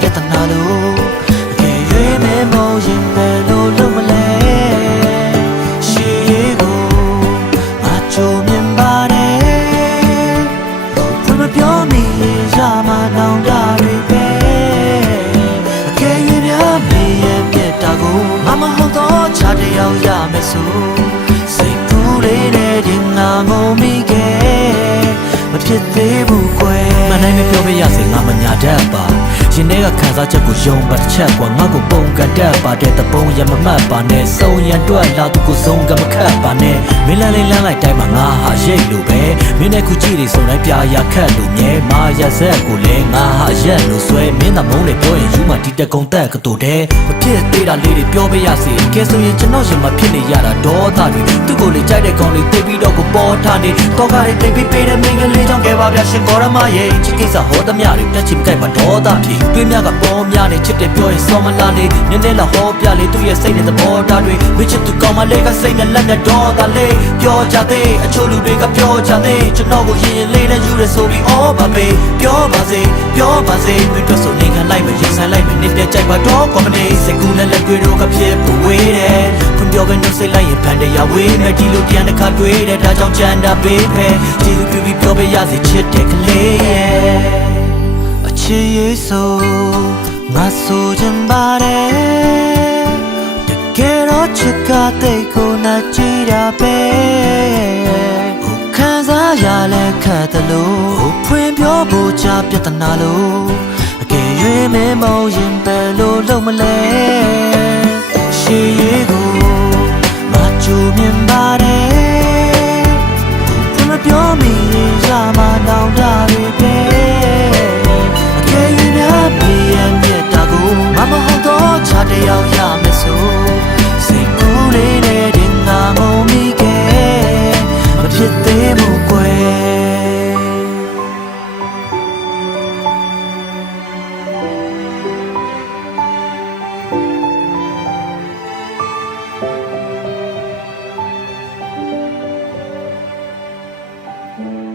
ပြဿနာလို့အကယ်၍မဲမောရင်ပဲလို့လုံးမလဲရှေးကိုမချိုမြင်ပါတယ်ဘယ်မပြောမိရမှာနောင်တတွေပဲအကယ်၍များမေးရဲ့ပြတ်တာကိုမမဟုတ်တော့ချတယောက်ရမယ်ဆိုစိတ်ကူးလေးနဲ့တင်ငါငုံမိခဲ့မဖြစ်သေးဘူးကွယ်မနိုင်မပြောပြရစေငါမညာတတ်ပါရင်ထဲကခံစားချက်ကိုယုံပါတစ်ချက်ကွာငါကိုပုံကတတ်ပါတဲ့တပုံရမမှတ်ပါနဲ့စုံရန်တွက်လာသူကိုစုံကမခတ်ပါနဲ့မင်းလန်းလေးလန်းလိုက်တိုင်းမှာငါဟာရိတ်လို့ပဲမင်းနဲ့ခုကြည့်နေစုံတိုင်းပြာရခတ်လို့မြဲမာရဆက်ကိုလည်းငါဟာရက်လို့ဆွဲမင်းသာမုန်းလေပြောရင်ယူမှဒီတကုံတက်ကတူတဲ့မဖြစ်သေးတာလေးတွေပြောပြရစေကဲဆိုရင်ကျွန်တော်ရင်မဖြစ်နေရတာဒေါသတွေသူ့ကိုလေကြိုက်တဲ့ကောင်လေးသိပြီးတော့ကိုပေါ်ထားနေတော့ကားလေးတိတ်ပြီးပေးတဲ့မင်းကလေးကြောင့်ခဲ့ပါဗျာရှင်ကောရမရဲ့ချစ်ကိစ္စဟောသမျှတွေတက်ချင်ကြိုက်ပါဒေါသဖြစ်တွင်းများကပေါ်များနေချစ်တယ်ပြောရင်စောမလာနေနည်းနည်းလာဟောပြလေသူ့ရဲ့စိတ်နဲ့သဘောထားတွေမချစ်သူကောင်းမလေးကစိတ်နဲ့လက်နဲ့ဒေါသလေးပြောကြသေးအချို့လူတွေကပြောကြသေးကျွန်တော်ကိုရင်ရင်လေးနဲ့ယူရဆိုပြီးအော်ပါမေပြောပါစေမင်းတို့ဆိုနေခံလိုက်မရင်ဆိုင်လိုက်မနေပြကြိုက်ပါတော့ကောမနေစိတ်ကူးနဲ့လက်တွေတော့ကဖြစ်ပဝေးတယ်ဖွင့်ပြောကနှုတ်စိတ်လိုက်ရင်ဖန်တရားဝေးမယ်ဒီလိုပြန်တစ်ခါတွေ့တယ်ဒါကြောင့်ကြံတာပေးဖဲကျေးဇူးပြုပြီးပြောပြရစေချစ်တဲ့ကလေးရဲ့အချစ်ရေးဆိုငါဆိုချင်ပါတယ်တကယ်တော့ချစ်ကတိတ်ကိုနာကြည့်တာပဲခံစားရလဲခတ်တယ်လို့ဖွင့်ပြောဖို့ချပြဿနာလို့အကယ်၍မဲမောင်ရင်ပဲလို့လုံးမလဲရှေးရေးကိုမချိုမြင်ပါတယ်ဘယ်မပြောမိရမှာနောင်တတွေပဲအကယ်၍များမေးရမြတ်တာကိုမမဟုတ်တော့ချတယောက်ရမယ်ဆိုစိတ်ကူးလေးနဲ့တင်ငါငုံမိခဲ့မဖြစ်သေးဘူးကွယ်Mm-hmm.